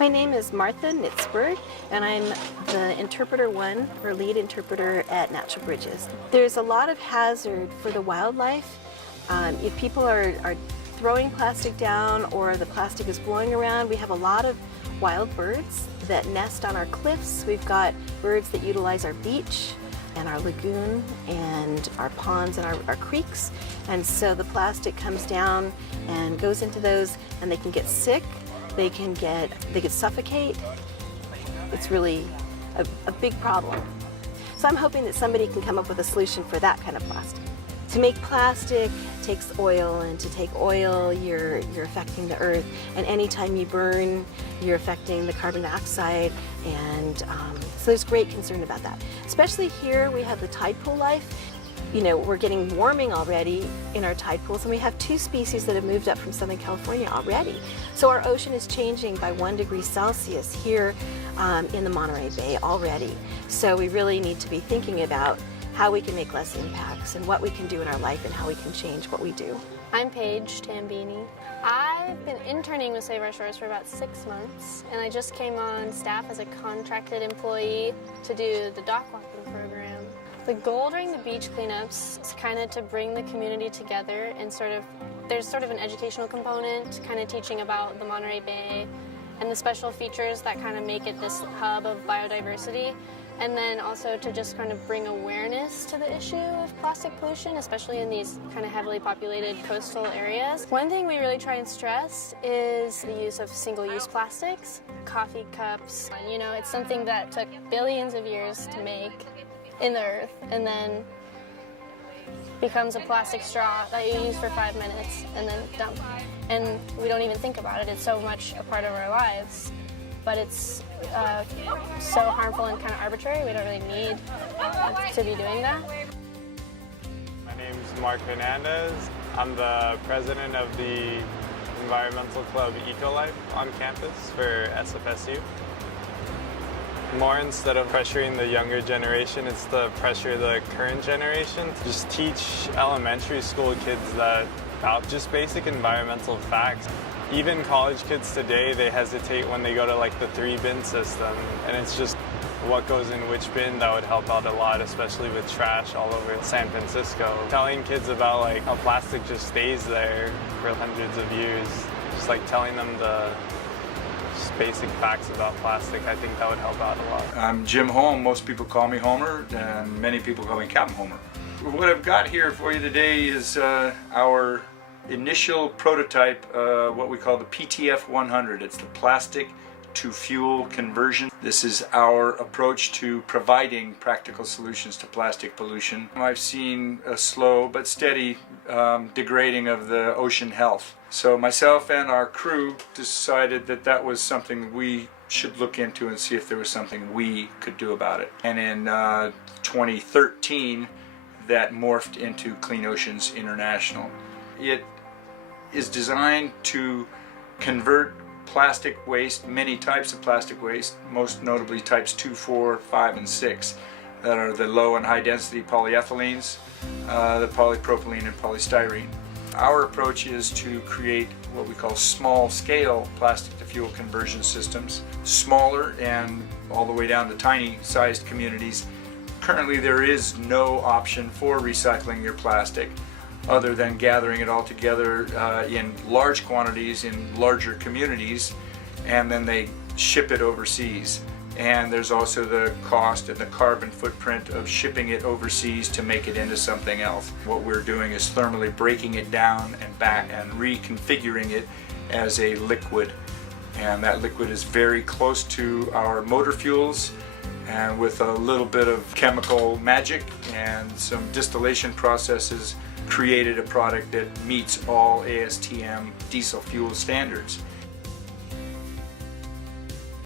My name is Martha Nitzberg, and I'm the Interpreter 1, or lead interpreter at Natural Bridges. There's a lot of hazard for the wildlife. If people are throwing plastic down or the plastic is blowing around, we have a lot of wild birds that nest on our cliffs. We've got birds that utilize our beach and our lagoon and our ponds and our creeks. And so the plastic comes down and goes into those, and they can get sick. They can suffocate. It's really a big problem. So I'm hoping that somebody can come up with a solution for that kind of plastic. To make plastic takes oil, and to take oil, you're affecting the earth. And anytime you burn, you're affecting the carbon dioxide. And so there's great concern about that. Especially here, we have the tide pool life. You know, we're getting warming already in our tide pools, and we have 2 species that have moved up from Southern California already. So our ocean is changing by 1 degree Celsius here in the Monterey Bay already. So we really need to be thinking about how we can make less impacts and what we can do in our life and how we can change what we do. I'm Paige Tambini. I've been interning with Save Our Shores for about 6 months, and I just came on staff as a contracted employee to do the dock walking program. The goal during the beach cleanups is kind of to bring the community together and there's sort of an educational component, kind of teaching about the Monterey Bay and the special features that kind of make it this hub of biodiversity. And then also to just kind of bring awareness to the issue of plastic pollution, especially in these kind of heavily populated coastal areas. One thing we really try and stress is the use of single-use plastics, coffee cups. You know, it's something that took billions of years to make in the earth and then becomes a plastic straw that you use for 5 minutes and then dump. And we don't even think about it. It's so much a part of our lives. But it's so harmful and kind of arbitrary. We don't really need to be doing that. My name is Mark Hernandez. I'm the president of the environmental club EcoLife on campus for SFSU. More instead of pressuring the younger generation, it's the pressure the current generation. Just teach elementary school kids about just basic environmental facts. Even college kids today, they hesitate when they go to like the 3-bin system, and it's just what goes in which bin that would help out a lot, especially with trash all over San Francisco. Telling kids about like how plastic just stays there for hundreds of years, just like telling them the just basic facts about plastic, I think that would help out a lot. I'm Jim Holm. Most people call me Homer, and many people call me Captain Homer. What I've got here for you today is our initial prototype, what we call the PTF 100. It's the plastic to fuel conversion. This is our approach to providing practical solutions to plastic pollution. I've seen a slow but steady degrading of the ocean health. So myself and our crew decided that that was something we should look into and see if there was something we could do about it. And in 2013, that morphed into Clean Oceans International. It is designed to convert plastic waste, many types of plastic waste, most notably types 2, 4, 5, and 6, that are the low and high density polyethylenes, the polypropylene and polystyrene. Our approach is to create what we call small scale plastic to fuel conversion systems, smaller and all the way down to tiny sized communities. Currently there is no option for recycling your plastic other than gathering it all together in large quantities in larger communities, and then they ship it overseas. And there's also the cost and the carbon footprint of shipping it overseas to make it into something else. What we're doing is thermally breaking it down and back and reconfiguring it as a liquid. And that liquid is very close to our motor fuels, and with a little bit of chemical magic and some distillation processes created a product that meets all ASTM diesel fuel standards.